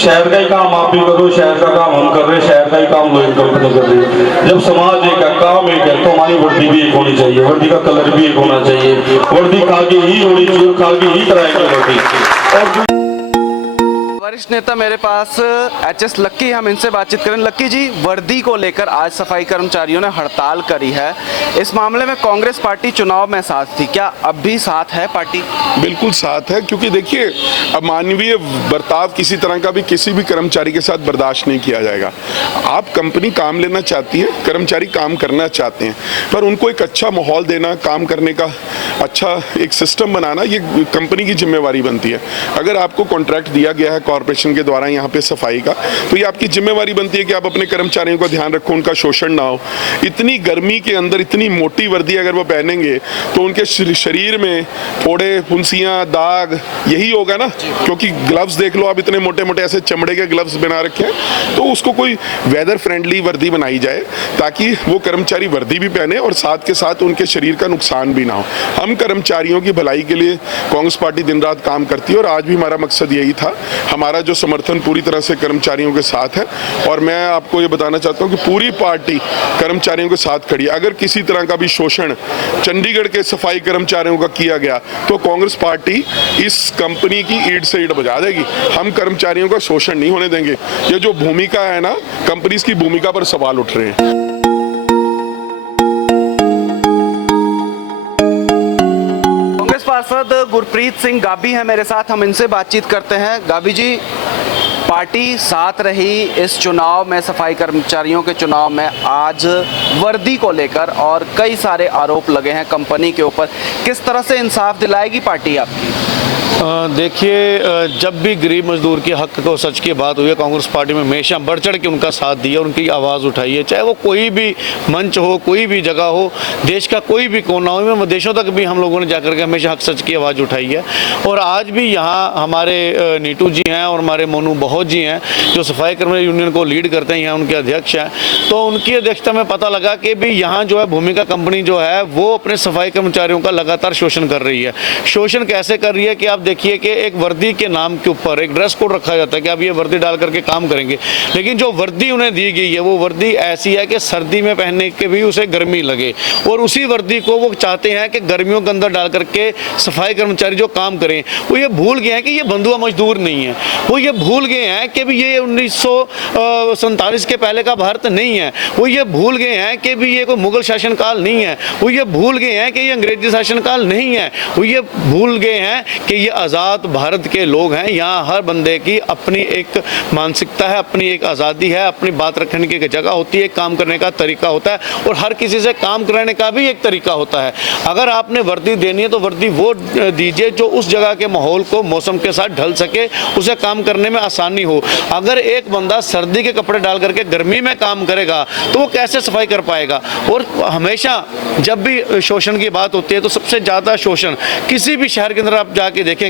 शहर का ही काम आप भी करो, शहर का काम हम कर रहे हैं, शहर का ही काम लोग कंपनी कर रही है। जब समाज एक है, काम एक है, तो हमारी वर्दी भी एक होनी चाहिए, वर्दी का कलर भी एक होना चाहिए, वर्दी खाकी ही होनी चाहिए, खाकी ही कराएंगे वर्दी। और वरिष्ठ नेता मेरे पास एचएस लक्की, हम इनसे बातचीत करें। लक्की जी, वर्दी को लेकर आज सफाई कर्मचारियों ने हड़ताल करी है। इस मामले में कांग्रेस पार्टी चुनाव में साथ थी, क्या अब भी साथ है पार्टी? बिल्कुल साथ है, क्योंकि देखिए अमानवीय बर्ताव किसी तरह का भी किसी भी कर्मचारी के साथ बर्दाश्त नहीं किया जाएगा। आप कंपनी काम लेना चाहती है, कर्मचारी काम करना चाहते हैं, पर उनको एक अच्छा माहौल देना, काम करने का अच्छा एक सिस्टम बनाना, ये कंपनी की जिम्मेवारी बनती है। अगर आपको कॉन्ट्रैक्ट दिया गया है कॉर्पोरेशन के द्वारा यहाँ पे सफाई का, तो ये आपकी जिम्मेवारी बनती है कि आप अपने कर्मचारियों का ध्यान रखो, उनका शोषण ना हो। इतनी गर्मी के अंदर इतनी मोटी वर्दी अगर वो पहनेंगे तो उनके शरीर में फोड़े, फुंसियाँ, दाग यही होगा ना, क्योंकि ग्लव्स देख लो आप, इतने मोटे मोटे ऐसे चमड़े के ग्लव्स बना रखे हैं। तो उसको कोई वेदर फ्रेंडली वर्दी बनाई जाए ताकि वो कर्मचारी वर्दी भी पहने और साथ के साथ उनके शरीर का नुकसान भी ना हो। हम कर्मचारियों की भलाई के लिए कांग्रेस पार्टी दिन रात काम करती है और आज भी हमारा मकसद यही था। हमारा जो समर्थन पूरी तरह से कर्मचारियों के साथ है और मैं आपको ये बताना चाहता हूँ कि पूरी पार्टी कर्मचारियों के साथ खड़ी है। अगर किसी तरह का भी शोषण चंडीगढ़ के सफाई कर्मचारियों का किया गया तो कांग्रेस पार्टी इस कंपनी की ईंट से ईंट बजा देगी। हम कर्मचारियों का शोषण नहीं होने देंगे। ये जो भूमिका है ना, कंपनीज की भूमिका पर सवाल उठ रहे हैं। पार्षद गुरप्रीत सिंह गाबी है मेरे साथ, हम इनसे बातचीत करते हैं। गाबी जी, पार्टी साथ रही इस चुनाव में, सफाई कर्मचारियों के चुनाव में, आज वर्दी को लेकर और कई सारे आरोप लगे हैं कंपनी के ऊपर, किस तरह से इंसाफ दिलाएगी पार्टी आपकी? देखिए, जब भी गरीब मजदूर के हक को सच की बात हुई है, कांग्रेस पार्टी में हमेशा बढ़ चढ़ के उनका साथ दिया, उनकी आवाज़ उठाई है, चाहे वो कोई भी मंच हो, कोई भी जगह हो, देश का कोई भी कोना हो, विदेशों तक भी हम लोगों ने जाकर के हमेशा हक सच की आवाज़ उठाई है। और आज भी यहाँ हमारे नीटू जी हैं और हमारे मोनू बहुत जी हैं जो सफाई कर्मचारी यूनियन को लीड करते हैं, यहाँ उनके अध्यक्ष हैं। तो उनकी अध्यक्षता में पता लगा कि भी यहाँ जो है भूमिका कंपनी जो है वो अपने सफाई कर्मचारियों का लगातार शोषण कर रही है। शोषण कैसे कर रही है कि आप देखिए कि एक वर्दी के नाम के ऊपर एक ड्रेस कोड रखा जाता है कि आप ये वर्दी डाल करके काम करेंगे, लेकिन जो वर्दी उन्हें दी गई है वो वर्दी ऐसी है कि सर्दी में पहनने के भी उसे गर्मी लगे, और उसी वर्दी को वो चाहते हैं कि गर्मियों के अंदर डाल करके सफाई कर्मचारी जो काम करें। वो ये भूल गए हैं कि ये बंधुआ मजदूर नहीं है, वो ये भूल गए हैं कि भी ये 1947 के पहले का भारत नहीं है, वो ये भूल गए हैं कि भी ये कोई मुगल शासनकाल नहीं है, वो ये भूल गए हैं कि ये अंग्रेजी शासनकाल नहीं है, वो ये भूल गए हैं कि ये आज़ाद भारत के लोग हैं। यहाँ हर बंदे की अपनी एक मानसिकता है, अपनी एक आज़ादी है, अपनी बात रखने की एक जगह होती है, काम करने का तरीका होता है, और हर किसी से काम कराने का भी एक तरीका होता है। अगर आपने वर्दी देनी है तो वर्दी वो दीजिए जो उस जगह के माहौल को मौसम के साथ ढल सके, उसे काम करने में आसानी हो। अगर एक बंदा सर्दी के कपड़े डाल करके गर्मी में काम करेगा तो वो कैसे सफाई कर पाएगा? और हमेशा जब भी शोषण की बात होती है तो सबसे ज़्यादा शोषण किसी भी शहर के अंदर आप जाके देखेंगे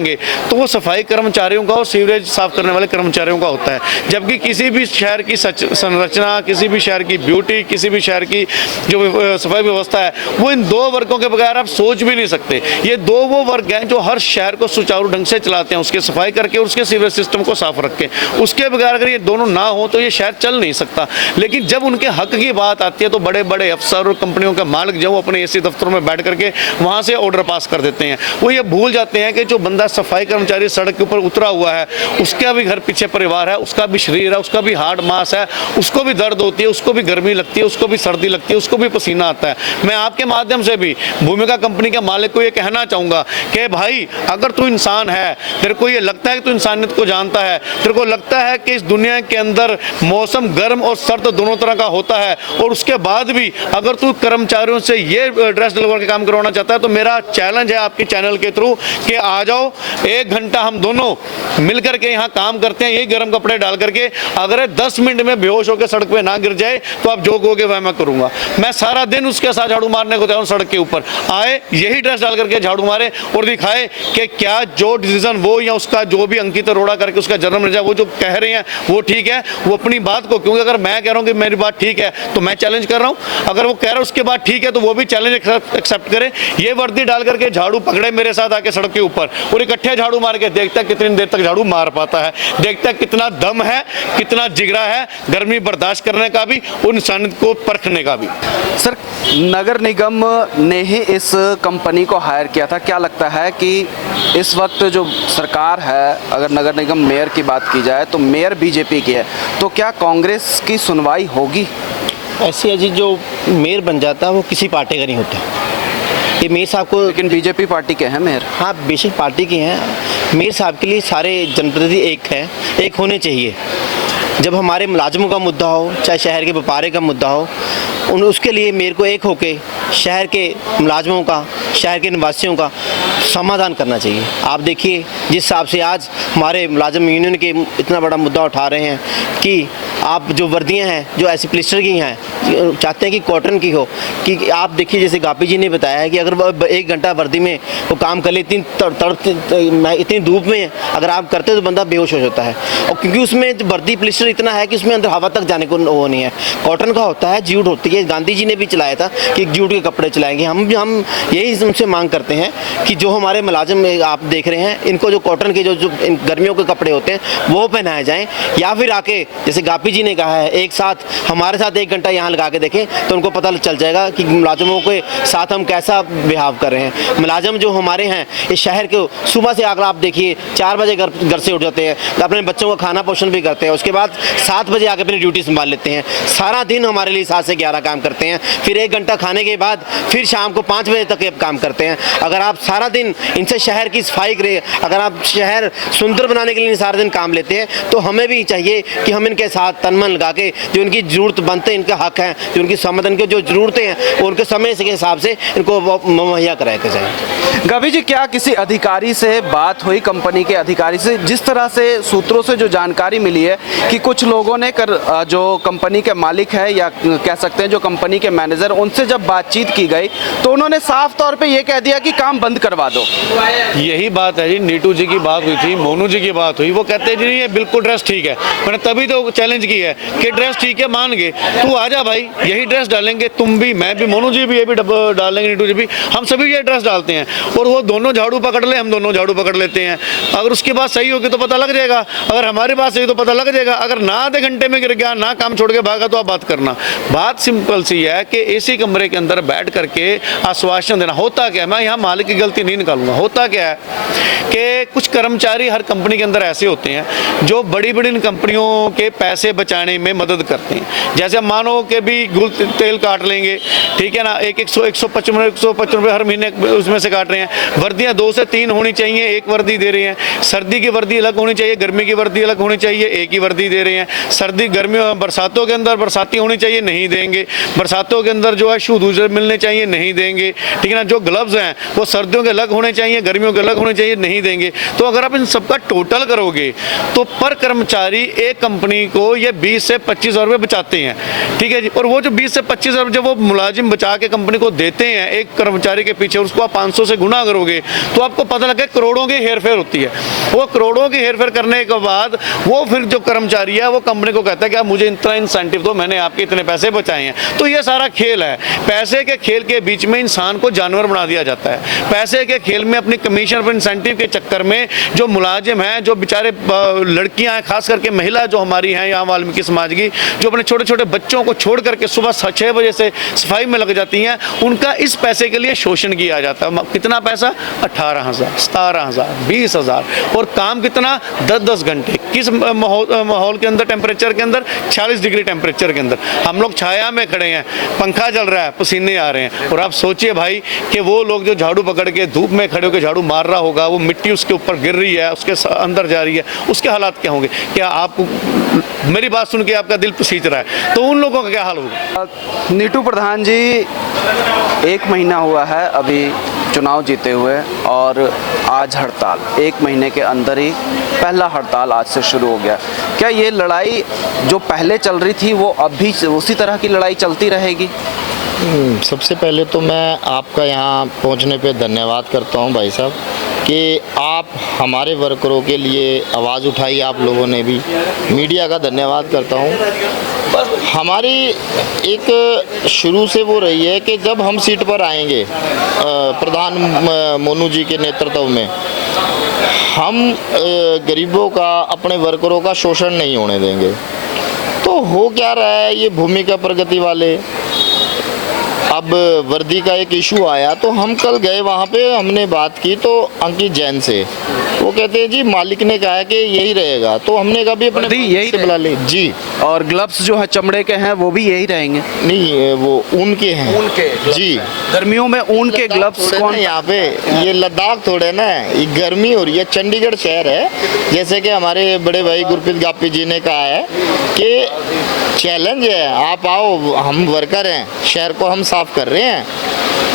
तो वो सफाई कर्मचारियों का और सीवरेज साफ करने वाले कर्मचारियों का होता है। जबकि किसी भी शहर की संरचना, किसी भी शहर की ब्यूटी, किसी भी शहर की जो सफाई व्यवस्था है, वो इन दो वर्गों के बगैर आप सोच भी नहीं सकते। ये दो वो वर्ग हैं जो हर शहर को सुचारू ढंग से चलाते हैं, उसकी सफाई करके और उसके सीवरेज सिस्टम को साफ रख के। उसके बगैर अगर ये दोनों ना हो तो ये शहर चल नहीं सकता। लेकिन जब उनके हक की बात आती है तो बड़े बड़े अफसर और कंपनियों के मालिक जो अपने एसी दफ्तरों में बैठ करके वहाँ से ऑर्डर पास कर देते हैं। वो ये भूल जाते हैं कि जो बंदा सफाई कर्मचारी सड़क के ऊपर उतरा हुआ है, उसका भी घर पीछे परिवार है, उसका भी शरीर है, उसका भी हार्ड मास है, उसको भी दर्द होती है, उसको भी गर्मी लगती है, उसको भी सर्दी लगती है, उसको भी पसीना आता है। मैं आपके माध्यम से भी भूमिका कंपनी के मालिक को ये कहना चाहूँगा कि भाई, अगर तू इंसान है, तेरे को ये लगता है कि तू इंसानियत को जानता है, तेरे को लगता है कि इस दुनिया के अंदर मौसम गर्म और सर्द दोनों तरह का होता है, और उसके बाद भी अगर तू कर्मचारियों से ये ड्रेस डलवा के काम करवाना चाहता है, तो मेरा चैलेंज है आपके चैनल के थ्रू कि आ जाओ, 1 घंटा हम दोनों मिलकर के यहाँ काम करते हैं, यही गर्म कपड़े डाल करके। अगर 10 मिनट में बेहोश होकर सड़क पे ना गिर जाए तो आप जो कहोगे वह मैं करूंगा। मैं सारा दिन उसके साथ झाड़ू मारने को तैयार हूं। सड़क के ऊपर आए, यही ड्रेस डाल करके झाड़ू मारे और दिखाए कि क्या जो डिसीजन वो या उसका जो भी अंकित अरोड़ा करके उसका जन्म रजा वो जो कह रहे हैं वो ठीक है, वो अपनी बात को, क्योंकि अगर मैं कह रहा हूँ कि मेरी बात ठीक है तो मैं चैलेंज कर रहा हूँ, अगर वो कह रहा है उसके बाद ठीक है तो वो भी चैलेंज एक्सेप्ट करे। ये वर्दी डाल करके झाड़ू पकड़े मेरे साथ आके सड़क के ऊपर और इकट्ठे झाड़ू मार के देखता है कितनी देर तक झाड़ू मार पाता है, देखता है कितना दम है, कितना जिगरा है गर्मी बर्दाश्त करने का भी और इंसान को परखने का भी। सर, नगर निगम ने ही इस कंपनी को हायर किया था। क्या लगता है कि इस वक्त जो सरकार है, अगर नगर निगम मेयर की बात की जाए तो मेयर बीजेपी की है, तो क्या कांग्रेस की सुनवाई होगी? ऐसे अजीत जो मेयर बन जाता है वो किसी पार्टी का नहीं होता। ये मेयर साहब को, लेकिन बीजेपी पार्टी के हैं मेयर। हाँ बेशक पार्टी के हैं, मेयर साहब के लिए सारे जनप्रतिनिधि एक हैं, एक होने चाहिए। जब हमारे मुलाजमों का मुद्दा हो, चाहे शहर के व्यापारी का मुद्दा हो, उसके लिए मेयर को एक होके शहर के मुलाजमों का, शहर के निवासियों का समाधान करना चाहिए। आप देखिए जिस हिसाब से आज हमारे मुलाजम यूनियन के इतना बड़ा मुद्दा उठा रहे हैं कि आप जो वर्दियां हैं जो ऐसी प्लिस्टर की हैं, चाहते हैं कि कॉटन की हो, कि आप देखिए जैसे गापी जी ने बताया है कि अगर वो 1 घंटा वर्दी में वो काम कर ले, इतनी धूप में अगर आप करते तो बंदा बेहोश हो जाता है। और क्योंकि उसमें वर्दी प्लिस्टर इतना है कि उसमें अंदर हवा तक जाने को वो नहीं है। कॉटन का होता है, जूट होती है। गांधी जी ने भी चलाया था कि जूट के कपड़े चलाएंगे। हम यही उनसे मांग करते हैं कि जो हमारे मुलाजिम आप देख रहे हैं, इनको जो कॉटन के जो गर्मियों के कपड़े होते हैं वो पहनाए जाएं, या फिर आके जैसे गापी जी ने कहा है एक साथ हमारे साथ 1 घंटा यहाँ लगा के देखें तो उनको पता चल जाएगा कि मुलाजमों के साथ हम कैसा बिहेव कर रहे हैं। मुलाजम जो हमारे हैं इस शहर के, सुबह से अगर आप देखिए 4 बजे घर से उठ जाते हैं, अपने बच्चों का खाना पोषण भी करते हैं, उसके बाद 7 बजे आके अपनी ड्यूटी संभाल लेते हैं। सारा दिन हमारे लिए 7 से 11 काम करते हैं, फिर 1 घंटा खाने के बाद फिर शाम को 5 बजे तक काम करते हैं। अगर आप सारा दिन इनसे शहर की सफाई करें, अगर आप शहर सुंदर बनाने के लिए सारा दिन काम लेते हैं, तो हमें भी चाहिए कि हम इनके साथ तन मन लगा के जो इनकी जरूरत बनते हैं, इनका हक है, जो उनकी समाधान की जो जरूरतें हैं वो उनके समय के हिसाब से इनको मुहैया कराए जाए। गाबी जी, क्या किसी अधिकारी से बात हुई, कंपनी के अधिकारी से? जिस तरह से सूत्रों से जो जानकारी मिली है कि कुछ लोगों ने जो कंपनी के मालिक है या कह सकते हैं जो कंपनी के मैनेजर, उनसे जब बातचीत की गई तो उन्होंने साफ तौर पे ये कह दिया कि काम बंद करवा दो। यही बात है जी, नीटू जी की बात हुई थी, मोनू जी की बात हुई, वो कहते हैं जी ये बिल्कुल ड्रेस ठीक है। मैंने तभी तो चैलेंज की है कि ड्रेस ठीक है मान गए, तू आ जा भाई, यही ड्रेस डालेंगे, तुम भी, मैं भी, मोनू जी भी, ये भी डालेंगे, नीटू जी भी, हम सभी ये ड्रेस डालते हैं। और वो दोनों झाड़ू पकड़ ले, हम दोनों झाड़ू पकड़ लेते हैं। अगर उसकी बात सही होगी तो पता लग जाएगा, अगर हमारी बात सही तो पता लग जाएगा। अगर ना आधे घंटे में गिर गया, ना काम छोड़ के भागा, तो आप बात करना। बात सिंपल सी है कि एसी कमरे के अंदर बैठ करके आश्वासन देना। होता क्या है, मैं यहाँ मालिक की गलती नहीं निकालूंगा, होता क्या है कि कुछ कर्मचारी हर कंपनी के अंदर ऐसे होते हैं जो बड़ी बड़ी कंपनियों के पैसे बचाने में मदद करते हैं। जैसे मानो कि भी गुल तेल काट लेंगे, ठीक है ना, 155 रुपये हर महीने उसमें से काट रहे हैं। वर्दियाँ 2 से 3 होनी चाहिए, 1 वर्दी दे रहे हैं। सर्दी की वर्दी अलग होनी चाहिए, गर्मी की वर्दी अलग होनी चाहिए, एक ही वर्दी दे रहे हैं। सर्दी गर्मियों बरसातों के अंदर बरसाती होनी चाहिए, नहीं देंगे। बरसातों के अंदर जो है शू दूसरे मिलने चाहिए, नहीं देंगे, ठीक है ना। जो ग्लव्स हैं वो सर्दियों के अलग होने चाहिए, गर्मियों के अलग होने चाहिए, नहीं देंगे। तो अगर आप इन सबका टोटल करोगे तो पर कर्मचारी एक कंपनी को ये 20 से 25 हज़ार रुपये बचाते हैं, ठीक है जी। और वो जो 20 से 25 हज़ार जब वो मुलाजिम बचा के कंपनी को देते हैं एक कर्मचारी के पीछे, उसको आप 500 से गुना करोगे तो आपको पता लगे करोड़ों की हेरफेर होती है। वो करोड़ों की हेरफेर करने के बाद वो फिर जो कर्मचारी है वो कंपनी को कहता है कि आप मुझे इतना इंसेंटिव दो, मैंने आपके इतने पैसे बचाए हैं। तो ये सारा खेल है। पैसे के खेल के बीच में इंसान को जानवर बना दिया जाता है। पैसे के खेल में अपनी कमीशन पर इंसेंटिव के चक्कर में जो मुलाजिम हैं, जो बेचारे लड़कियां हैं, खास करके महिला जो हमारी हैं यहाँ वाल्मीकि समाज की, जो अपने छोटे छोटे बच्चों को छोड़ करके सुबह 6 बजे से सफाई में लग जाती हैं, उनका इस पैसे के लिए शोषण किया जाता है। कितना पैसा? 18,000, 17,000, 20,000, और काम कितना? 10-10 घंटे। किस माहौल के अंदर, टेम्परेचर के अंदर? 40 डिग्री टेम्परेचर के अंदर। हम लोग छाया में खड़े हैं, पंखा चल रहा है, पसीने आ रहे हैं। और आप सोचिए भाई कि वो लोग जो झाड़ू पकड़ के धूप में खड़े होकर झाड़ू मार रहा होगा, वो मिट्टी उसके ऊपर गिर रही है, उसके अंदर जा रही है, उसके हालात क्या होंगे? क्या आपको मेरी बात सुन के आपका दिल पसीज रहा है तो उन लोगों का क्या हाल होगा? नीटू प्रधान जी, 1 महीना हुआ है अभी चुनाव जीते हुए, और आज हड़ताल, 1 महीने के अंदर ही पहला हड़ताल आज से शुरू हो गया। क्या ये लड़ाई जो पहले चल रही थी वो अब भी उसी तरह की लड़ाई चलती रहेगी? सबसे पहले तो मैं आपका यहाँ पहुँचने पे धन्यवाद करता हूँ भाई साहब कि आप हमारे वर्करों के लिए आवाज़ उठाई, आप लोगों ने भी। मीडिया का धन्यवाद करता हूँ। हमारी एक शुरू से वो रही है कि जब हम सीट पर आएंगे प्रधान मोनू जी के नेतृत्व में, हम गरीबों का, अपने वर्करों का शोषण नहीं होने देंगे। तो हो क्या रहा है, ये भूमिका प्रगति वाले, अब वर्दी का एक इशू आया तो हम कल गए वहाँ पे, हमने बात की तो अंकित जैन से, वो कहते हैं जी मालिक ने कहा है कि यही रहेगा, तो हमने कभी अपने वर्दी यही से बुला ली जी। और ग्लव्स जो है चमड़े के हैं वो भी यही रहेंगे? नहीं, वो ऊन के हैं। ऊन के जी। गर्मियों में ऊन के ग्लव्स कौन? यहाँ पे ये लद्दाख थोड़े ना, ये गर्मी हो रही है, चंडीगढ़ शहर है, जैसे कि हमारे बड़े भाई गुरप्रीत गापी जी ने कहा है कि चैलेंज है, आप आओ, हम वर्कर हैं, शहर को हम साफ कर रहे हैं,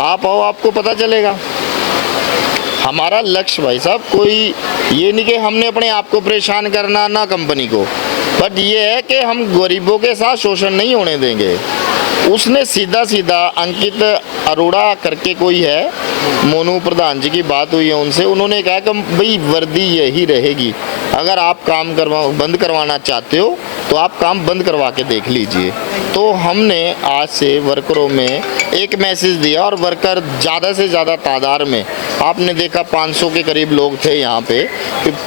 आप आओ, आपको पता चलेगा। हमारा लक्ष्य भाई साहब कोई ये नहीं कि हमने अपने आप को परेशान करना, ना कंपनी को, बट ये है कि हम गरीबों के साथ शोषण नहीं होने देंगे। उसने सीधा सीधा अंकित अरोड़ा करके कोई है, मोनू प्रधान जी की बात हुई है उनसे, उन्होंने कहा कि भाई वर्दी यही रहेगी, अगर आप काम बंद करवाना चाहते हो तो आप काम बंद करवा के देख लीजिए। तो हमने आज से वर्करों में एक मैसेज दिया और वर्कर ज़्यादा से ज़्यादा तादाद में, आपने देखा 500 के करीब लोग थे यहाँ पे,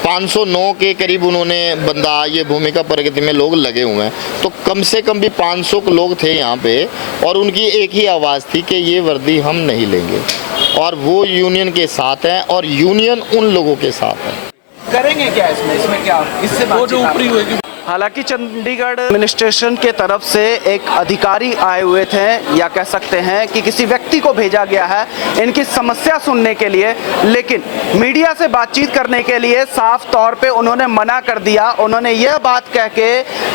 509 के करीब उन्होंने बंदा ये भूमिका प्रगति में लोग लगे हुए हैं, तो कम से कम भी 500 लोग थे यहाँ पे और उनकी एक ही आवाज़ थी कि ये वर्दी हम नहीं लेंगे, और वो यूनियन के साथ हैं और यूनियन उन लोगों के साथ है। करेंगे क्या इसमें क्या इससे बातचीत ऊपरी होगी? हालांकि चंडीगढ़ एडमिनिस्ट्रेशन के तरफ से एक अधिकारी आए हुए थे, या कह सकते हैं कि किसी व्यक्ति को भेजा गया है इनकी समस्या सुनने के लिए, लेकिन मीडिया से बातचीत करने के लिए साफ तौर पे उन्होंने मना कर दिया। उन्होंने यह बात कह के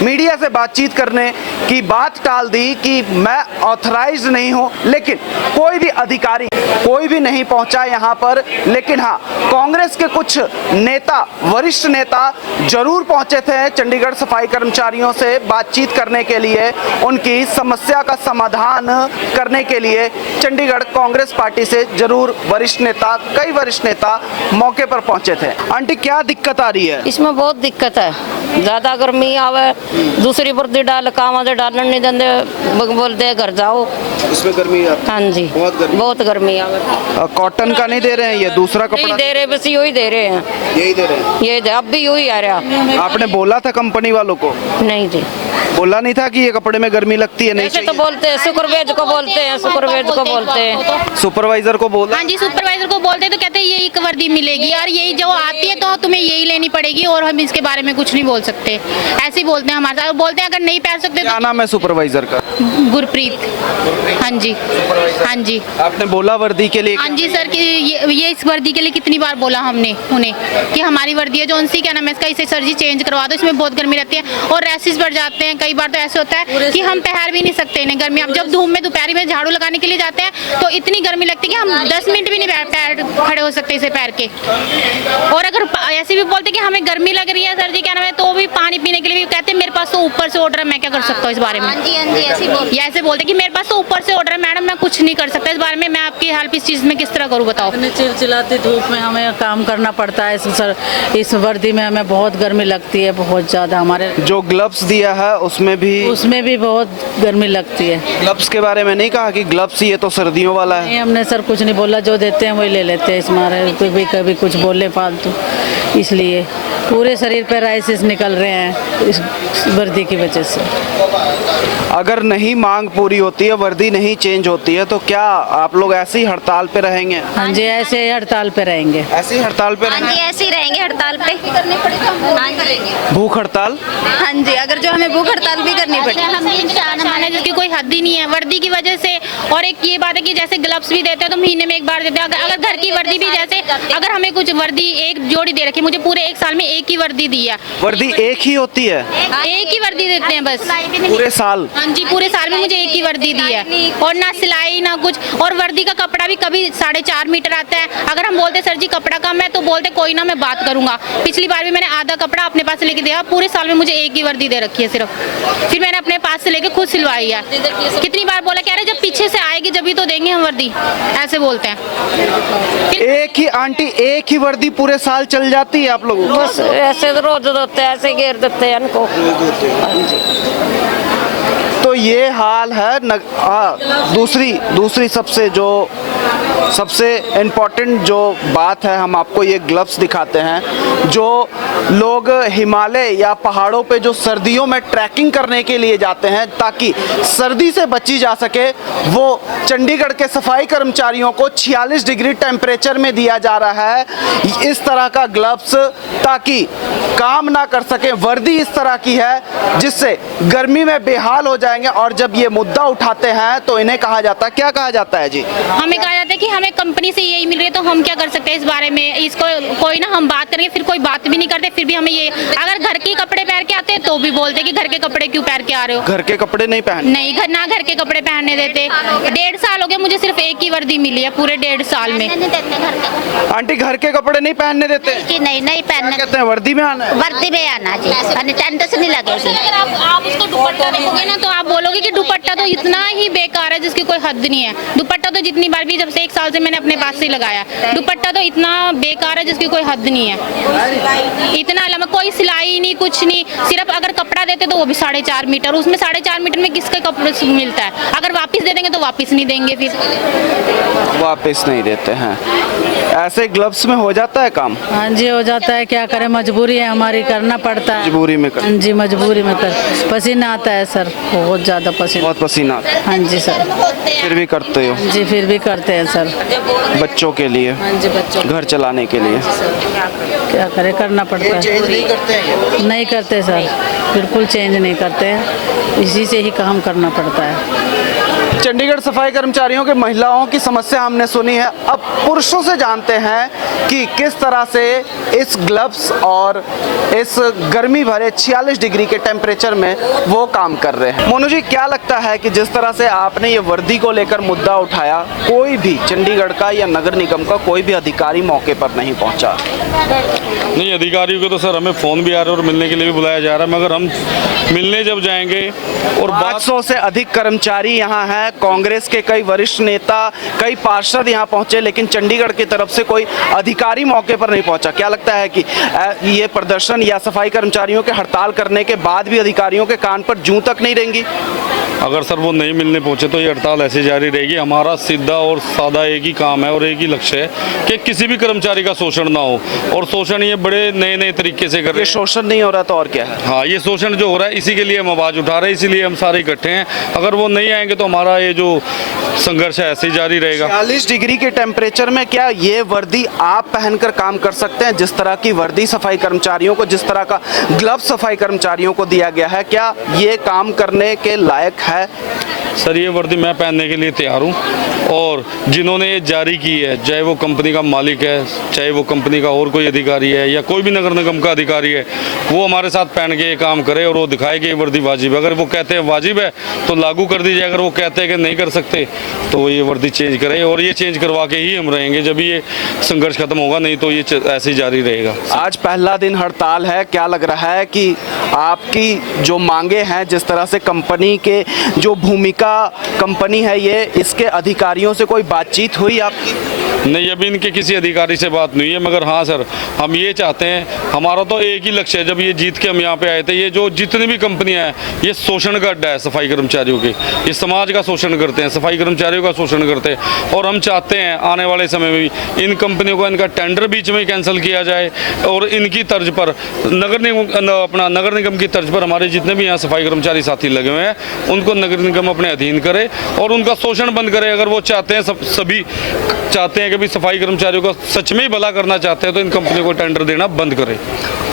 मीडिया से बातचीत करने की बात टाल दी कि मैं ऑथराइज्ड नहीं हूं, लेकिन कोई भी अधिकारी कोई भी नहीं पहुंचा यहाँ पर। लेकिन हाँ, कांग्रेस के कुछ नेता, वरिष्ठ नेता जरूर पहुंचे थे चंडीगढ़ सफाई कर्मचारियों से बातचीत करने के लिए, उनकी समस्या का समाधान करने के लिए चंडीगढ़ कांग्रेस पार्टी से जरूर वरिष्ठ नेता, कई वरिष्ठ नेता मौके पर पहुंचे थे। आंटी, क्या दिक्कत आ रही है? इसमें बहुत दिक्कत है, ज्यादा गर्मी आवे, दूसरी वर्दी डाल काम डालने नहीं देंगे, बोलते हैं घर जाओ। इसमें गर्मी? हाँ जी, बहुत गर्मी आवे। कॉटन का नहीं दे रहे हैं, ये दूसरा कपड़ा नहीं दे रहे, बस यही दे रहे हैं, यही दे रहे हैं। ये अब भी यही आ रहा। आपने बोला था कंपनी वालों को? नहीं जी, बोला नहीं था कि ये कपड़े में गर्मी लगती है? नहीं ऐसे तो बोलते हैं, सुपरवाइजर को बोलते हैं, सुपरवाइजर को बोलते हैं, सुपरवाइजर को बोला? हाँ जी, सुपरवाइजर को बोलते हैं तो कहते हैं यही एक वर्दी मिलेगी यार, यही जो आती है तो तुम्हें यही लेनी पड़ेगी और हम इसके बारे में कुछ नहीं बोल सकते, ऐसे ही बोलते हैं हमारे साथ। बोलते हैं अगर नहीं पहन सकते क्या नाम है सुपरवाइजर का? गुरप्रीत। हाँ जी, हाँ जी। आपने बोला वर्दी के लिए? हाँ जी सर, कि ये इस वर्दी के लिए कितनी बार बोला हमने उन्हें कि हमारी वर्दी है जो उनसी, क्या नाम है इसका, इसे सर जी चेंज करवा दो, इसमें बहुत गर्मी रहती है और रैसेस बढ़ जाते हैं। कई बार तो ऐसे होता है कि हम पहन भी नहीं सकते इन्हें गर्मी। अब जब धूप में दोपहर में झाड़ू लगाने के लिए जाते हैं तो इतनी गर्मी लगती है कि हम 10 मिनट भी नहीं पैर खड़े हो सकते इसे पैर के। और अगर ऐसे भी बोलते कि हमें गर्मी लग रही है सर जी, क्या नाम है, तो भी पानी पीने के लिए भी कहते हैं मेरे पास तो ऊपर से ऑर्डर है, मैं क्या कर सकता हूँ इस बारे में? ऐसे बोलते कि मेरे पास तो ऊपर से ऑर्डर है मैडम, मैं कुछ नहीं कर सकता इस बारे में, मैं आपकी हेल्प इस चीज़ में किस तरह करूँ बताओ? चिलचिलाती धूप में हमें काम करना पड़ता है सर, इस वर्दी में हमें बहुत गर्मी लगती है, बहुत ज़्यादा। हमारे जो ग्लव्स दिया है उसमें भी बहुत गर्मी लगती है। ग्लव्स के बारे में नहीं कहा कि ग्लव्स ये तो सर्दियों वाला है? नहीं, हमने सर कुछ नहीं बोला, जो देते हैं वही ले लेते हैं, इसमारे कोई भी कभी कुछ बोले फालतू, इसलिए पूरे शरीर पर राइसेस निकल रहे हैं इस वर्दी की वजह से। अगर नहीं मांग पूरी होती है, वर्दी नहीं चेंज होती है, तो क्या आप लोग ऐसे ही हड़ताल पे रहेंगे? हाँ जी, ऐसे ही हड़ताल पे रहेंगे। ऐसे ही हड़ताल पे रहेंगे? ऐसे ही रहेंगे हड़ताल पे, भूख हड़ताल? हाँ जी, अगर जो हमें भूख हड़ताल भी करनी पड़े। हम इंसान है जिसकी कोई हद ही नहीं है वर्दी की वजह से। और एक ये बात है कि जैसे ग्लव्स भी देते हैं तो महीने में एक बार देते हैं, अगर घर की वर्दी भी, जैसे अगर हमें कुछ वर्दी एक जोड़ी दे रखी, मुझे पूरे एक साल में एक ही वर्दी दी है। वर्दी एक ही होती है? एक ही वर्दी देते हैं बस पूरे साल? हाँ जी, पूरे साल में मुझे एक ही वर्दी दी है, और ना सिलाई ना कुछ। और वर्दी का कपड़ा भी कभी 4.5 मीटर आता है, अगर हम बोलते सर जी कपड़ा कम है तो बोलते कोई ना मैं बात करूंगा। पिछली बार भी मैंने आधा कपड़ा अपने पास से लेके दिया, पूरे साल में मुझे एक ही वर्दी दे रखी है सिर्फ, फिर मैंने अपने पास से लेके खुद सिलवाई है। कितनी बार बोला, कह रहे जब पीछे से आएगी जब भी तो देंगे हम वर्दी, ऐसे बोलते हैं। एक ही आंटी, एक ही वर्दी पूरे साल चल जाती है आप लोगों को? बस ऐसे तो रोज देते हैं, ऐसे घेर देते हैं इनको। तो ये हाल है दूसरी सबसे जो सबसे इम्पोर्टेंट जो बात है, हम आपको ये ग्लव्स दिखाते हैं। जो लोग हिमालय या पहाड़ों पे जो सर्दियों में ट्रैकिंग करने के लिए जाते हैं ताकि सर्दी से बची जा सके, वो चंडीगढ़ के सफाई कर्मचारियों को 46 डिग्री टेम्परेचर में दिया जा रहा है इस तरह का ग्लव्स, ताकि काम ना कर सके। वर्दी इस तरह की है जिससे गर्मी में बेहाल हो जाएंगे, और जब ये मुद्दा उठाते हैं तो इन्हें कहा जाता है, क्या कहा जाता है जी? हमें कहा जाता है कि हमें कंपनी से यही मिल रही है तो हम क्या कर सकते हैं इस बारे में। इसको कोई ना हम बात करेंगे, फिर कोई बात भी नहीं करते, फिर भी हमें ये, अगर घर के कपड़े पहन के आते हैं तो भी बोलते हैं कि घर के कपड़े क्यों पहन के आ रहे हो। घर के कपड़े नहीं पहन? नहीं, घर के कपड़े पहनने देते। 1.5 साल हो गए मुझे, सिर्फ एक ही वर्दी मिली है पूरे 1.5 साल में। आंटी घर के कपड़े नहीं पहनने देते? कि नहीं पहनना, कहते हैं वर्दी में आना है। वर्दी में आना जी, टेंट से नहीं लगेगी। अगर आप उसको दुपट्टा देखोगे ना तो आप बोलोगे कि दुपट्टा तो इतना ही बेकार है जिसकी कोई हद नहीं है। दुपट्टा तो जितनी बार भी, जब से 1 साल से मैंने अपने पास से लगाया, दुपट्टा तो इतना बेकार है जिसकी कोई हद नहीं है। इतना लंबा, कोई सिलाई नहीं, कुछ नहीं, सिर्फ अगर कपड़ा देते तो वो भी 4.5 मीटर, उसमें 4.5 मीटर में किसके कपड़े मिलता है। अगर वापस दे देंगे तो वापस नहीं देंगे, फिर वापस नहीं देते हैं। ऐसे ग्लव्स में हो जाता है काम? हाँ जी, हो जाता है, क्या करें, मजबूरी है हमारी, करना पड़ता है। मजबूरी में कर? हाँ जी, मजबूरी में कर। पसीना आता है सर, बहुत ज़्यादा पसीना। बहुत पसीना आता है? हाँ जी सर। फिर भी करते हो? जी, फिर भी करते हैं सर। बच्चों के लिए? हाँ जी, बच्चों, घर चलाने के लिए? क्या करें, करना पड़ता है। चेंज नहीं करते हैं? नहीं करते सर, बिल्कुल चेंज नहीं करते हैं, इसी से ही काम करना पड़ता है। चंडीगढ़ सफाई कर्मचारियों के महिलाओं की समस्या हमने सुनी है। अब पुरुषों से जानते हैं कि किस तरह से इस ग्लव्स और इस गर्मी भरे 46 डिग्री के टेम्परेचर में वो काम कर रहे हैं। मोनू जी, क्या लगता है कि जिस तरह से आपने ये वर्दी को लेकर मुद्दा उठाया, कोई भी चंडीगढ़ का या नगर निगम का कोई भी अधिकारी मौके पर नहीं पहुंचा? नहीं, अधिकारियों को तो सर हमें फ़ोन भी आ रहा है और मिलने के लिए भी बुलाया जा रहा है, मगर हम मिलने जब जाएंगे और 500 से अधिक कर्मचारी यहाँ हैं, कांग्रेस के कई वरिष्ठ नेता, कई पार्षद यहाँ पहुंचे, लेकिन चंडीगढ़ की तरफ से कोई अधिकारी मौके पर नहीं पहुंचा। क्या लगता है कि ये प्रदर्शन या सफाई कर्मचारियों के हड़ताल करने के बाद भी अधिकारियों के कान पर जूं तक नहीं रहेंगी? अगर सर वो नहीं मिलने पहुंचे तो ये हड़ताल ऐसे जारी रहेगी। हमारा सीधा और सादा एक ही काम है और एक ही लक्ष्य है कि किसी भी कर्मचारी का शोषण ना हो, और शोषण ये बड़े नए नए तरीके से कर रहे हैं। शोषण नहीं हो रहा तो और क्या है? हाँ, ये शोषण जो हो रहा है इसी के लिए हम आवाज़ उठा रहे हैं, इसीलिए हम सारे इकट्ठे हैं। अगर वो नहीं आएंगे तो हमारा ये जो संघर्ष है ऐसे ही जारी रहेगा। 40 डिग्री के टेम्परेचर में क्या ये वर्दी आप पहनकर काम कर सकते हैं? जिस तरह की वर्दी सफाई कर्मचारियों को, जिस तरह का ग्लव्स सफाई कर्मचारियों को दिया गया है, क्या ये काम करने के लायक है? सर, ये वर्दी मैं पहनने के लिए तैयार हूँ, और जिन्होंने ये जारी की है, चाहे वो कंपनी का मालिक है, चाहे वो कंपनी का और कोई अधिकारी है, या कोई भी नगर निगम का अधिकारी है, वो हमारे साथ पहन के ये काम करे और वो दिखाए कि ये वर्दी वाजिब है। अगर वो कहते हैं वाजिब है तो लागू कर दीजिए, अगर वो कहते हैं कि नहीं कर सकते तो ये वर्दी चेंज करें, और ये चेंज करवा के ही हम रहेंगे जब ये संघर्ष खत्म होगा, नहीं तो ये ऐसे ही जारी रहेगा। आज पहला दिन हड़ताल है, क्या लग रहा है कि आपकी जो मांगे हैं, जिस तरह से कंपनी के जो भूमिका कंपनी है ये, इसके अधिकारियों से कोई बातचीत हुई आपकी? नहीं, अभी इनके किसी अधिकारी से बात नहीं है, मगर हाँ सर, हम ये चाहते हैं, हमारा तो एक ही लक्ष्य है, जब ये जीत के हम यहाँ पे आए थे, ये जो जितनी भी कंपनियां हैं ये शोषण का अड्डा है सफाई कर्मचारियों के, ये समाज का शोषण करते हैं, सफाई कर्मचारियों का शोषण करते हैं, और हम चाहते हैं आने वाले समय में भी इन कंपनियों का इनका टेंडर बीच में कैंसिल किया जाए, और इनकी तर्ज पर नगर निगम की तर्ज पर हमारे जितने भी यहाँ सफाई कर्मचारी साथी लगे हुए हैं उनको नगर निगम अपने अधीन करे और उनका शोषण बंद करे। अगर वो चाहते हैं, सभी चाहते हैं कि भी सफाई कर्मचारियों का सच में ही भला करना चाहते हैं, तो इन कंपनियों को टेंडर देना बंद करें।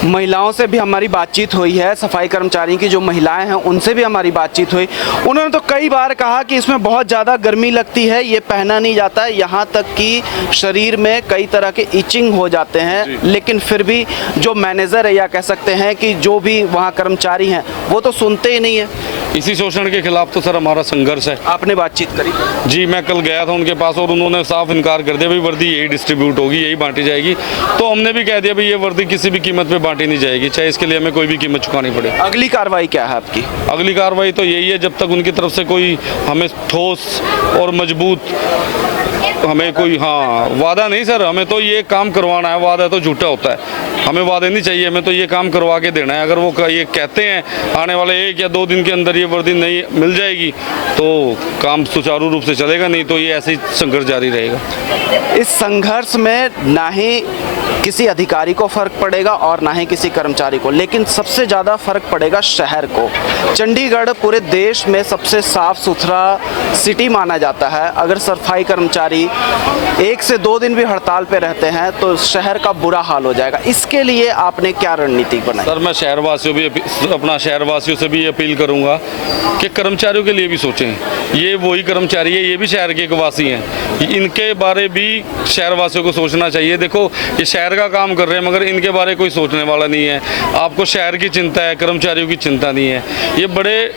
महिलाओं से भी हमारी बातचीत हुई है, सफाई कर्मचारी की जो महिलाएं हैं उनसे भी हमारी बातचीत हुई। उन्होंने तो कई बार कहा कि इसमें बहुत ज़्यादा गर्मी लगती है, ये पहना नहीं जाता है, यहाँ तक कि शरीर में कई तरह के इचिंग हो जाते हैं, लेकिन फिर भी जो मैनेजर है या कह सकते हैं कि जो भी वहाँ कर्मचारी हैं वो तो सुनते ही नहीं है। इसी शोषण के खिलाफ तो सर हमारा संघर्ष है। आपने बातचीत करी? जी, मैं कल गया था उनके पास और उन्होंने साफ इनकार कर दिया, भाई वर्दी यही डिस्ट्रीब्यूट होगी, यही बांटी जाएगी। तो हमने भी कह दिया भाई ये वर्दी किसी भी कीमत पे बांटी नहीं जाएगी, चाहे इसके लिए हमें कोई भी कीमत चुकानी पड़े। अगली कार्रवाई क्या है आपकी? अगली कार्रवाई तो यही है, जब तक उनकी तरफ से कोई हमें ठोस और मजबूत हमें कोई वादा नहीं सर, हमें तो ये काम करवाना है। वादा तो झूठा होता है, हमें वादे नहीं चाहिए, हमें तो ये काम करवा के देना है। अगर वो ये कहते हैं आने वाले 1 या 2 दिन के अंदर ये वर्दी नहीं मिल जाएगी तो काम सुचारू रूप से चलेगा, नहीं तो ये ऐसे ही संघर्ष जारी रहेगा। इस संघर्ष में ना ही किसी अधिकारी को फर्क पड़ेगा और ना ही किसी कर्मचारी को, लेकिन सबसे ज़्यादा फर्क पड़ेगा शहर को। चंडीगढ़ पूरे देश में सबसे साफ सुथरा सिटी माना जाता है। अगर सफाई कर्मचारी 1 से 2 दिन भी हड़ताल पे रहते हैं तो शहर का बुरा हाल हो जाएगा। इसके लिए आपने क्या रणनीति बनाई? सर मैं शहरवासियों से भी अपील करूंगा कि कर्मचारियों के लिए भी सोचें। ये वही कर्मचारी है, ये भी शहर के एक वासी हैं, इनके बारे भी शहरवासियों को सोचना चाहिए। देखो ये शहर का काम कर रहे हैं मगर इनके बारे कोई सोचने वाला नहीं है। आपको शहर की चिंता है, कर्मचारियों की चिंता नहीं है। ये बड़े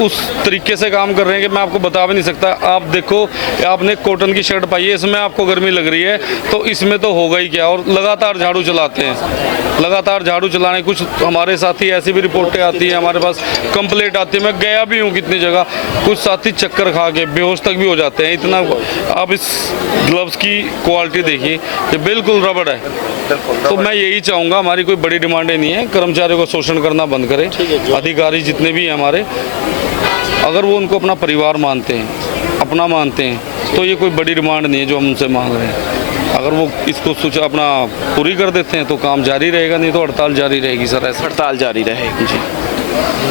उस तरीके से काम कर रहे हैं कि मैं आपको बता भी नहीं सकता। आप देखो, आपने कॉटन की शर्ट पाई है, इसमें आपको गर्मी लग रही है तो इसमें तो होगा ही क्या। और लगातार झाड़ू चलाते हैं, लगातार झाड़ू चलाने। कुछ हमारे साथी ऐसी भी रिपोर्टें आती हैं, हमारे पास कंप्लेंट आती है। मैं गया भी हूँ कितनी जगह, कुछ साथी चक्कर खा के बेहोश तक भी हो जाते हैं। इतना आप इस ग्लव्स की क्वालिटी देखिए, ये बिल्कुल रबड़ है। तो मैं यही चाहूँगा, हमारी कोई बड़ी डिमांडें नहीं है, कर्मचारियों को शोषण करना बंद करें। अधिकारी जितने भी हैं हमारे, अगर वो उनको अपना परिवार मानते हैं, अपना मानते हैं, तो ये कोई बड़ी डिमांड नहीं है जो हम उनसे मांग रहे हैं। अगर वो इसको अपना पूरी कर देते हैं तो काम जारी रहेगा, नहीं तो हड़ताल जारी रहेगी सर। ऐसे हड़ताल जारी रहेगी जी।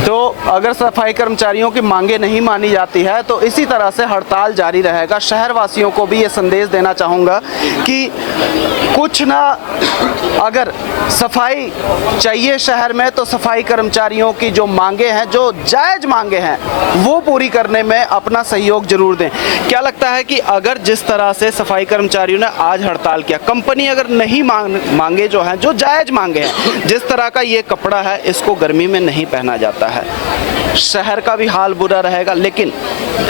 तो अगर सफाई कर्मचारियों की मांगे नहीं मानी जाती है तो इसी तरह से हड़ताल जारी रहेगा। शहरवासियों को भी ये संदेश देना चाहूँगा कि कुछ ना, अगर सफाई चाहिए शहर में तो सफाई कर्मचारियों की जो मांगे हैं, जो जायज़ मांगे हैं, वो पूरी करने में अपना सहयोग जरूर दें। क्या लगता है कि अगर जिस तरह से सफाई कर्मचारियों ने आज हड़ताल किया, कंपनी अगर नहीं मांगे जो हैं, जो जायज़ मांगे हैं, जिस तरह का ये कपड़ा है इसको गर्मी में नहीं पहना जाता है, शहर का भी हाल बुरा रहेगा। लेकिन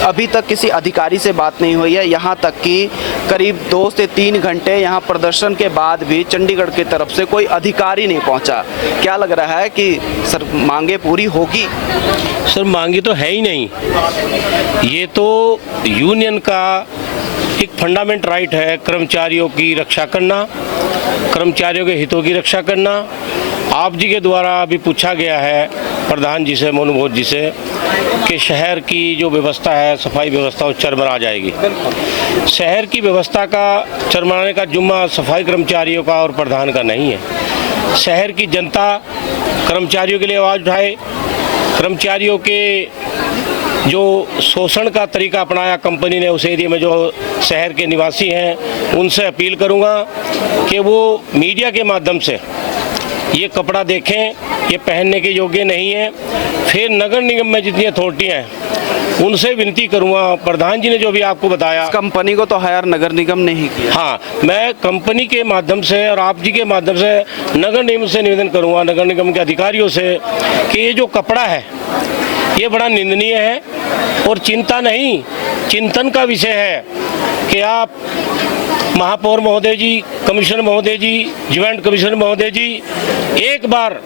अभी तक किसी अधिकारी से बात नहीं हुई है, यहाँ तक कि करीब 2 से 3 घंटे यहाँ प्रदर्शन के बाद भी चंडीगढ़ की तरफ से कोई अधिकारी नहीं पहुँचा। क्या लग रहा है कि सर मांगे पूरी होगी? सर मांगे तो है ही नहीं, ये तो यूनियन का एक फंडामेंट राइट है कर्मचारियों की रक्षा करना, कर्मचारियों के हितों की रक्षा करना। आप जी के द्वारा अभी पूछा गया है प्रधान जी से, मोनू जी से, कि शहर की जो व्यवस्था है, सफाई व्यवस्था, वो चरमरा जाएगी। शहर की व्यवस्था का चरमराने का जुम्मा सफाई कर्मचारियों का और प्रधान का नहीं है। शहर की जनता कर्मचारियों के लिए आवाज़ उठाए। कर्मचारियों के जो शोषण का तरीका अपनाया कंपनी ने उस एरिया में, जो शहर के निवासी हैं, उनसे अपील करूंगा कि वो मीडिया के माध्यम से ये कपड़ा देखें, ये पहनने के योग्य नहीं है। फिर नगर निगम में जितनी अथॉरिटियाँ हैं उनसे विनती करूंगा, प्रधान जी ने जो भी आपको बताया, कंपनी को तो हायर नगर निगम ने ही किया। हाँ, मैं कंपनी के माध्यम से और आप जी के माध्यम से नगर निगम से निवेदन करूंगा, नगर निगम के अधिकारियों से, कि ये जो कपड़ा है ये बड़ा निंदनीय है और चिंता नहीं, चिंतन का विषय है कि आप महापौर महोदय जी, कमिश्नर महोदय जी, ज्वाइंट कमिश्नर महोदय जी, एक बार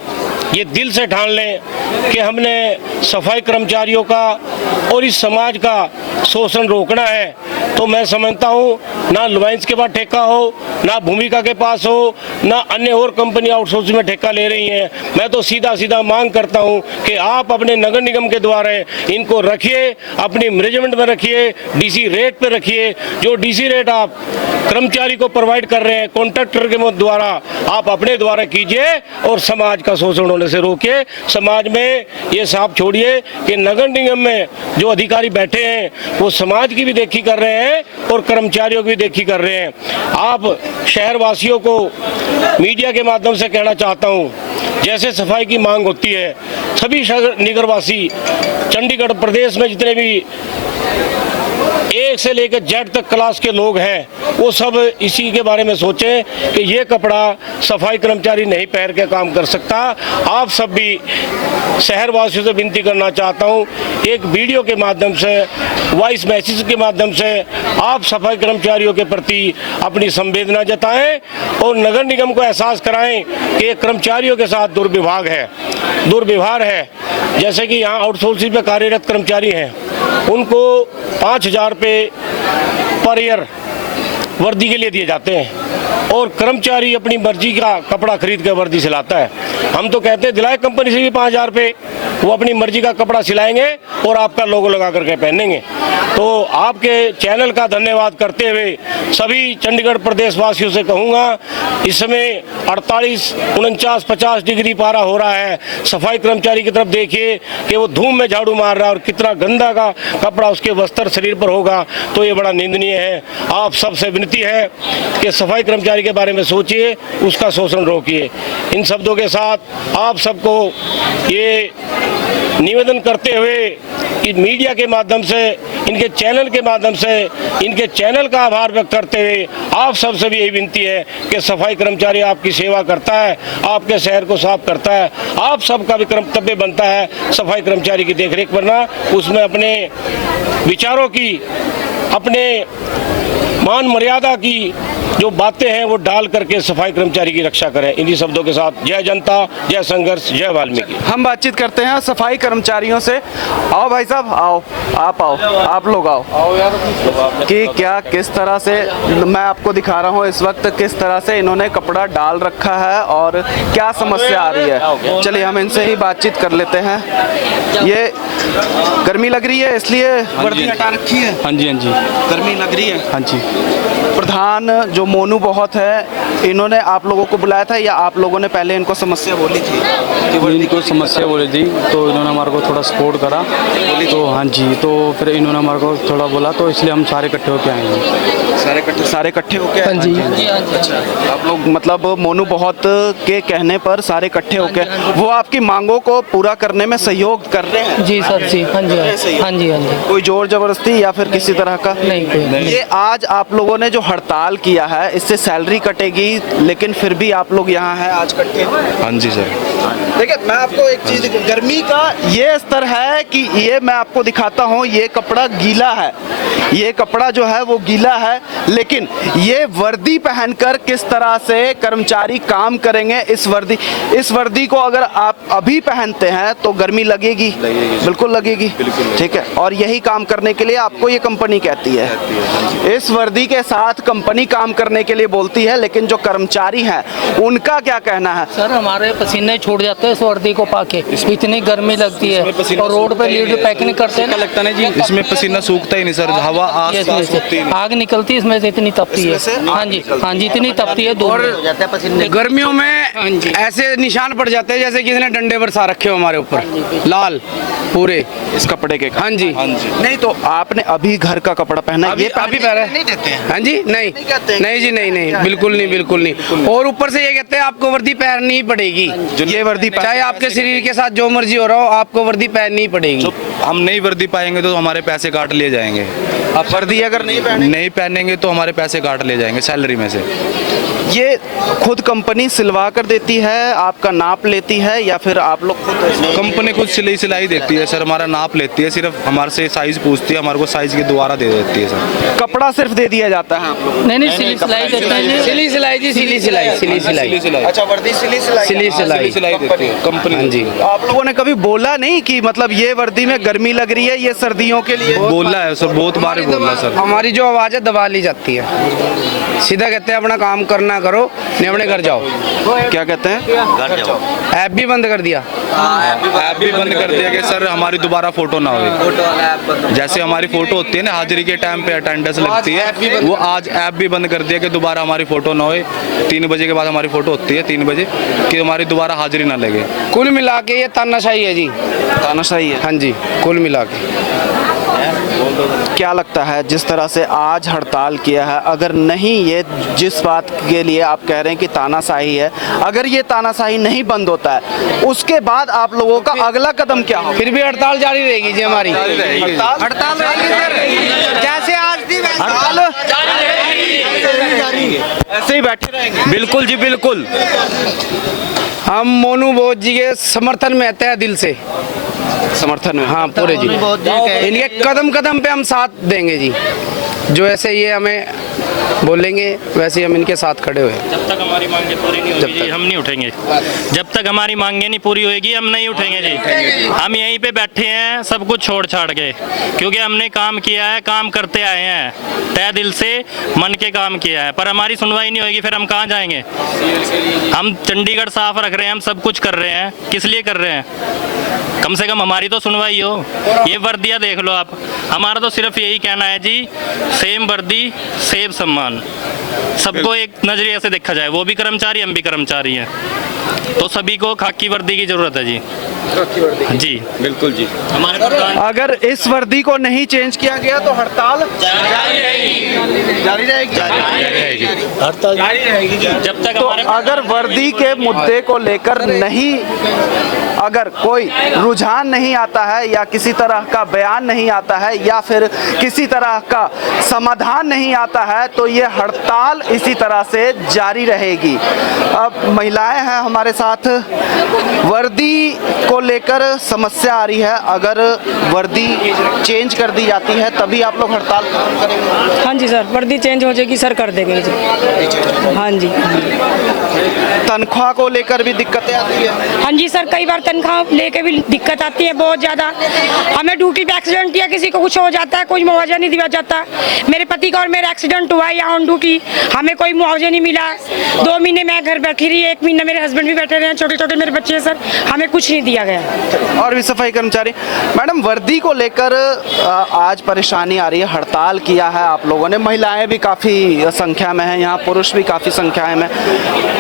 ये दिल से ठान लें कि हमने सफाई कर्मचारियों का और इस समाज का शोषण रोकना है। तो मैं समझता हूँ ना लुवाइंस के पास ठेका हो, ना भूमिका के पास हो, ना अन्य और कंपनी आउटसोर्सिंग में ठेका ले रही हैं। मैं तो सीधा सीधा मांग करता हूँ कि आप अपने नगर निगम के द्वारा इनको रखिए, अपनी मैनेजमेंट में रखिए, डीसी रेट पे रखिए। जो डीसी रेट आप कर्मचारी को प्रोवाइड कर रहे हैं कॉन्ट्रैक्टर के द्वारा, आप अपने द्वारा कीजिए और समाज का शोषण होने से रोकिए। समाज में ये साफ छोड़िए कि नगर निगम में जो अधिकारी बैठे हैं वो समाज की भी देखी कर रहे हैं और कर्मचारियों की भी देखी कर रहे हैं। आप शहरवासियों को मीडिया के माध्यम से कहना चाहता हूँ, जैसे सफाई की मांग होती है, सभी नगरवासी चंडीगढ़ प्रदेश में जितने भी एक से लेकर जेड तक क्लास के लोग हैं वो सब इसी के बारे में सोचें कि ये कपड़ा सफाई कर्मचारी नहीं पहन के काम कर सकता। आप सब भी शहरवासियों से विनती करना चाहता हूँ, एक वीडियो के माध्यम से, वॉइस मैसेज के माध्यम से आप सफाई कर्मचारियों के प्रति अपनी संवेदना जताएं और नगर निगम को एहसास कराएं कि कर्मचारियों के साथ दुर्व्यवहार है। जैसे कि यहाँ आउटसोर्सिंग पे कार्यरत कर्मचारी हैं, उनको 5,000 रुपये पर ईयर वर्दी के लिए दिए जाते हैं और कर्मचारी अपनी मर्जी का कपड़ा खरीद कर वर्दी सिलाता है। हम तो कहते हैं दिलाए कंपनी से भी 5,000 रुपये, वो अपनी मर्जी का कपड़ा सिलाएंगे और आपका लोगो लगा करके पहनेंगे। तो आपके चैनल का धन्यवाद करते हुए सभी चंडीगढ़ प्रदेश वासियों से कहूँगा, इस समय 48, 49, 50 डिग्री पारा हो रहा है। सफाई कर्मचारी की तरफ देखिए कि वो धूम में झाड़ू मार रहा है और कितना गंदा का कपड़ा उसके वस्त्र शरीर पर होगा, तो ये बड़ा निंदनीय है। आप सबसे विनती है कि सफाई कर्मचारी के बारे में सोचिए, उसका शोषण रोकिए। इन शब्दों के साथ आप सबको ये निवेदन करते हुए कि मीडिया के माध्यम से, इनके चैनल के माध्यम से, इनके चैनल का आभार व्यक्त करते हुए आप सबसे भी यही विनती है कि सफाई कर्मचारी आपकी सेवा करता है, आपके शहर को साफ करता है। आप सबका भी कर्तव्य बनता है सफाई कर्मचारी की देखरेख करना, उसमें अपने विचारों की, अपने मान मर्यादा की जो बातें हैं वो डाल करके सफाई कर्मचारी की रक्षा करें। इन्हीं शब्दों के साथ जय जनता, जय संघर्ष, जय वाल्मीकि। हम बातचीत करते हैं सफाई कर्मचारियों से। आओ भाई साहब, आओ, आप आओ, आप लोग आओ कि क्या किस तरह से, मैं आपको दिखा रहा हूँ इस वक्त किस तरह से इन्होंने कपड़ा डाल रखा है और क्या समस्या आ रही है। चलिए हम इनसे ही बातचीत कर लेते हैं। ये गर्मी लग रही है इसलिए वर्दी हटा रखी है? हाँ जी, हाँ जी, गर्मी लग रही है। हाँ जी। प्रधान जो मोनू बहुत है, इन्होंने आप लोगों को बुलाया था या आप लोगों ने पहले इनको समस्या बोली थी? इनको समस्या बोली थी तो इन्होंने हमारे को थोड़ा सपोर्ट करा, तो हाँ जी, तो फिर इन्होंने हमारे को थोड़ा बोला, तो इसलिए हम सारे इकट्ठे होके आए हैं। सारे इकट्ठे होके? हाँ जी। अच्छा, आप लोग मतलब मोनू बहुत के कहने पर सारे इकट्ठे होके वो आपकी मांगों को पूरा करने में सहयोग कर रहे हैं? जी सर जी, हाँ जी, हाँ जी, हाँ जी। कोई जोर जबरदस्ती या फिर किसी तरह का? नहीं। ये आज आप लोगों ने जो हड़ताल किया है, इससे सैलरी कटेगी, लेकिन फिर भी आप लोग यहाँ हैं आज इकट्ठे? हाँ जी सर। देखिए मैं आपको एक चीज, गर्मी का ये स्तर है कि ये मैं आपको दिखाता हूँ, ये कपड़ा गीला है, ये कपड़ा जो है वो गीला है, लेकिन ये वर्दी पहनकर किस तरह से कर्मचारी काम करेंगे। इस वर्दी को अगर आप अभी पहनते हैं तो गर्मी लगेगी, बिल्कुल लगेगी, ठीक है। और यही काम करने के लिए आपको ये कंपनी कहती है। इस वर्दी के साथ कंपनी काम करने के लिए बोलती है, लेकिन जो कर्मचारी हैं उनका क्या कहना है? सर हमारे पसीने छूट जाते हैं इस वर्दी को पाके, इतनी गर्मी लगती है और रोड पे लीड पैकिंग करते हैं, लगता नहीं जी, इसमें पसीना सूखता ही नहीं सर, हवा आग निकलती है इसमें से, इतनी तपती है। हाँ जी, हाँ जी, इतनी तपती है। गर्मियों में ऐसे निशान पड़ जाते हैं जैसे किसी ने डंडे बरसा रखे हो हमारे ऊपर, लाल पूरे इस कपड़े के। हाँ जी। नहीं तो आपने अभी घर का कपड़ा पहना है, ये अभी पहना नहीं देते हैं? हाँ जी, नहीं जी, नहीं, बिल्कुल नहीं, बिल्कुल नहीं। और ऊपर से ये कहते हैं आपको वर्दी पहननी ही पड़ेगी, ये वर्दी चाहे आपके शरीर के साथ जो मर्जी हो रहा हो, आपको वर्दी पहननी ही पड़ेगी। हम नहीं वर्दी पाएंगे तो हमारे पैसे काट लिए जाएंगे। आप वर्दी अगर नहीं पहनेंगे तो हमारे पैसे काट लिए जाएंगे सैलरी में से। ये खुद कंपनी सिलवा कर देती है, आपका नाप लेती है या फिर आप लोग खुद? कंपनी खुद सिलाई देती है सर, हमारा नाप लेती है, सिर्फ हमारे से साइज पूछती है, हमारे को साइज के दोबारा दे देती है सर। कपड़ा सिर्फ दे दिया जाता है आप लोग? नहीं, सिली सिलाई देते हैं, सिली सिलाई जी, सिली सिलाई। अच्छा, वर्दी सिली सिलाई देती है कंपनी। हाँ जी। आप लोगों ने कभी बोला नहीं कि मतलब ये वर्दी में गर्मी लग रही है, ये सर्दियों के लिए? बोला है सर, बहुत बार बोला सर। हमारी जो आवाज़ है दबा ली जाती है, सीधा कहते हैं अपना काम करना करो, नहीं अपने घर जाओ। क्या कहते हैं? घर जाओ। ऐप भी बंद कर दिया। ऐप भी बंद कर दिया कि सर हमारी दोबारा फोटो ना हो। जैसे हमारी फोटो होती है ना हाजिरी के टाइम पे अटेंडेंस लगती है, वो आज ऐप भी बंद कर दिया कि दोबारा हमारी फोटो ना होए। 3 बजे के बाद हमारी फोटो होती है, 3 बजे, कि हमारी दोबारा हाजिरी ना लगे। कुल मिला के ये तानाशाही है जी, तानाशाही है। हाँ जी, कुल मिला के। क्या लगता है जिस तरह से आज हड़ताल किया है, अगर नहीं, ये जिस बात के लिए आप कह रहे हैं कि तानाशाही है, अगर ये तानाशाही नहीं बंद होता है उसके बाद आप लोगों का अगला कदम क्या होगा? फिर भी हड़ताल जारी रहेगी जी हमारी। हड़ताल जैसे आज थी हड़ताल ऐसे ही बैठे रहेंगे? बिल्कुल जी, बिल्कुल। हम मोनू बोध जी के समर्थन में आते हैं, दिल से समर्थन में। हाँ पूरे जी, इनके कदम कदम पे हम साथ देंगे जी, जो ऐसे ये हमें बोलेंगे, वैसे ही हम इनके साथ खड़े हुए हैं। जब तक हमारी मांगे पूरी नहीं होगी जी हम नहीं उठेंगे। जब तक हमारी मांगे नहीं पूरी होगी हम नहीं उठेंगे जी। हम यहीं पे बैठे हैं सब कुछ छोड़ छाड़ के, क्योंकि हमने काम किया है, काम करते आए हैं, तय दिल से मन के काम किया है, पर हमारी सुनवाई नहीं होगी फिर हम कहाँ जाएंगे। हम चंडीगढ़ साफ रख रहे हैं, हम सब कुछ कर रहे हैं, किस लिए कर रहे हैं? कम से कम हमारी तो सुनवाई हो। ये वर्दियाँ देख लो आप, हमारा तो सिर्फ यही कहना है जी, सेम वर्दी सेम सम्मान, सबको एक नजरिए से देखा जाए, वो भी कर्मचारी हम भी कर्मचारी हैं, तो सभी को खाकी वर्दी की जरूरत है जी। जी बिल्कुल जी। हमारे अगर इस वर्दी को नहीं चेंज किया गया तो हड़ताल जारी रहेगी। हड़ताल जारी रहेगी जब तक तो अगर वर्दी के मुद्दे को लेकर नहीं, अगर कोई रुझान नहीं आता है या किसी तरह का बयान नहीं आता है या फिर किसी तरह का समाधान नहीं आता है तो ये हड़ताल इसी तरह से जारी रहेगी। अब महिलाएं हैं हमारे साथ, वर्दी को लेकर समस्या आ रही है, अगर वर्दी चेंज कर दी जाती है तभी आप लोग हड़ताल करेंगे? हाँ जी सर, वर्दी चेंज हो जाएगी सर, कर देंगे जी। हाँ जी। तनख्वाह को लेकर भी दिक्कतें आती है? हाँ जी सर, कई बार तनख्वाह लेके भी दिक्कत आती है बहुत ज़्यादा। हमें ड्यूटी पे एक्सीडेंट किया, किसी को कुछ हो जाता है, कोई मुआवजा नहीं दिया जाता। मेरे पति का और मेरा एक्सीडेंट हुआ है यहाँ ऑन ड्यूटी, हमें कोई मुआवजा नहीं मिला। 2 महीने मैं घर बैठी रही, 1 महीना मेरे हस्बैंड भी बैठे रहे हैं, छोटे छोटे मेरे बच्चे हैं सर, हमें कुछ नहीं दिया गया। और भी सफाई कर्मचारी, मैडम वर्दी को लेकर आज परेशानी आ रही है, हड़ताल किया है आप लोगों ने, महिलाएं भी काफ़ी संख्या में हैं, यहाँ पुरुष भी काफ़ी संख्या में,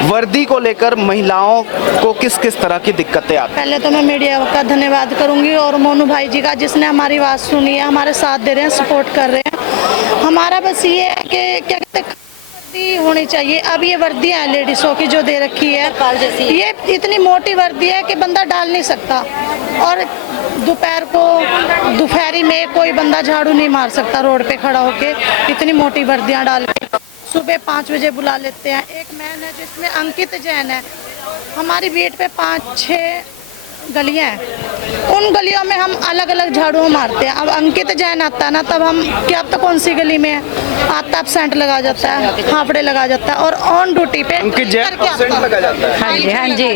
वर्दी को लेकर महिलाओं को किस किस तरह की दिक्कतें आती? पहले तो मैं मीडिया का धन्यवाद करूंगी और मोनू भाई जी का, जिसने हमारी बात सुनी है, हमारे साथ दे रहे हैं, सपोर्ट कर रहे हैं। हमारा बस ये है कि क्या कहते हैं, वर्दी होनी चाहिए। अब ये वर्दियाँ हैं लेडीज़ों की जो दे रखी है, ये इतनी मोटी वर्दी है कि बंदा डाल नहीं सकता, और दोपहरी में कोई बंदा झाड़ू नहीं मार सकता रोड पे खड़ा होके, इतनी मोटी वर्दियाँ डाल के। सुबह 5 बजे बुला लेते हैं। एक मैन है जिसमें अंकित जैन है, हमारी बीट पे 5-6 गलियां हैं, उन गलियों में हम अलग अलग झाड़ू मारते हैं। अब अंकित जैन आता है ना, तब हम क्या अब तो कौन सी गली में है आता, अब सेंट लगा जाता है, हाफड़े लगा जाता है, और ऑन ड्यूटी पे अंकित जैन सेंट लगा जाता है। हाँ जी, हाँ जी।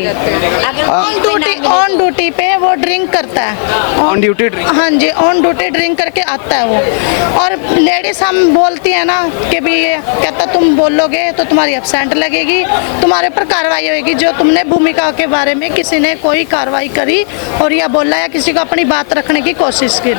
ऑन ड्यूटी पे वो ड्रिंक करता है, ऑन ड्यूटी, हाँ जी, ऑन ड्यूटी ड्रिंक करके आता है वो। और लेडीज हम बोलती है ना कि भी कहता तुम बोलोगे तो तुम्हारी एब्सेंट लगेगी, तुम्हारे ऊपर कार्रवाई होगी। जो तुमने भूमिका के बारे में किसी ने कोई कार्रवाई करी और या बोला या किसी को अपनी बात रखने की कोशिश की,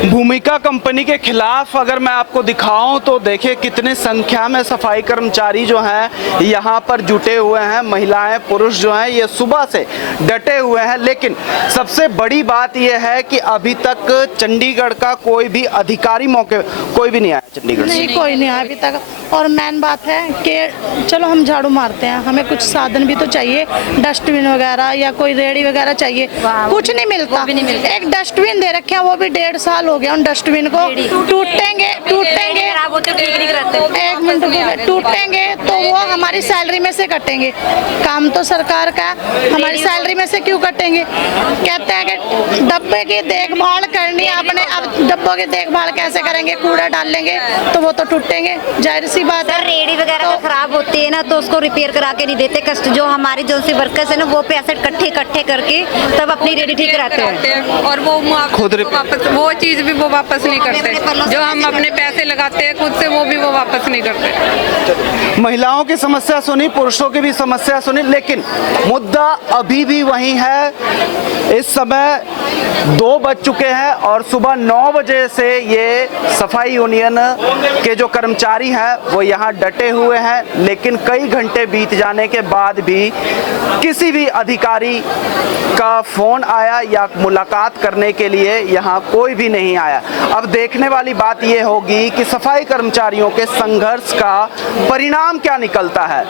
भूमिका कंपनी के खिलाफ अगर मैं आपको दिखाऊं तो देखिए कितने संख्या में सफाई कर्मचारी जो हैं यहाँ पर जुटे हुए हैं, महिलाएं पुरुष जो हैं ये सुबह से डटे हुए हैं। लेकिन सबसे बड़ी बात यह है कि अभी तक चंडीगढ़ का कोई भी अधिकारी मौके कोई भी नहीं आया चंडीगढ़ से, नहीं कोई नहीं आया अभी तक। और मेन बात है कि चलो हम झाड़ू मारते हैं, हमें कुछ साधन भी तो चाहिए, डस्टबिन वगैरह या कोई रेडी वगैरह चाहिए, कुछ नहीं मिलता। एक डस्टबिन दे रखे हैं, वो भी 1.5 साल हो गया उन डस्टबिन को, टूटेंगे एक मिनट टूटेंगे तो वो हमारी सैलरी में से कटेंगे। काम तो सरकार का, हमारी सैलरी में से क्यों कटेंगे? कहते हैं कि डब्बे की देखभाल करनी है आपने, अब डब्बों की देखभाल कैसे करेंगे? कूड़ा डाल लेंगे तो वो तो टूटेंगे, जाहिर सी बात है। रेडी वगैरह तो खराब होती है ना, तो उसको रिपेयर करा के नहीं देते कस्ट, जो हमारे जो से वर्कर्स है ना वो पैसे इकट्ठे करके तब अपनी रेडी ठीक कराते हैं, और वो खुद वापस वो चीज़ भी वो वापस नहीं करते, जो हम अपने पैसे लगाते हैं खुद से वो भी वो वापस नहीं करते। महिलाओं की समस्या सुनी, पुरुषों की भी समस्या सुनी, लेकिन मुद्दा अभी भी वही है। इस समय 2 बज चुके हैं और सुबह 9 बजे से ये सफाई यूनियन के जो कर्मचारी हैं वो यहाँ डटे हुए हैं, लेकिन कई घंटे बीत जाने के बाद भी किसी भी अधिकारी का फोन आया या मुलाकात करने के लिए यहाँ कोई भी नहीं आया। अब देखने वाली बात ये होगी कि सफाई कर्मचारियों के संघर्ष का परिणाम क्या निकलता है।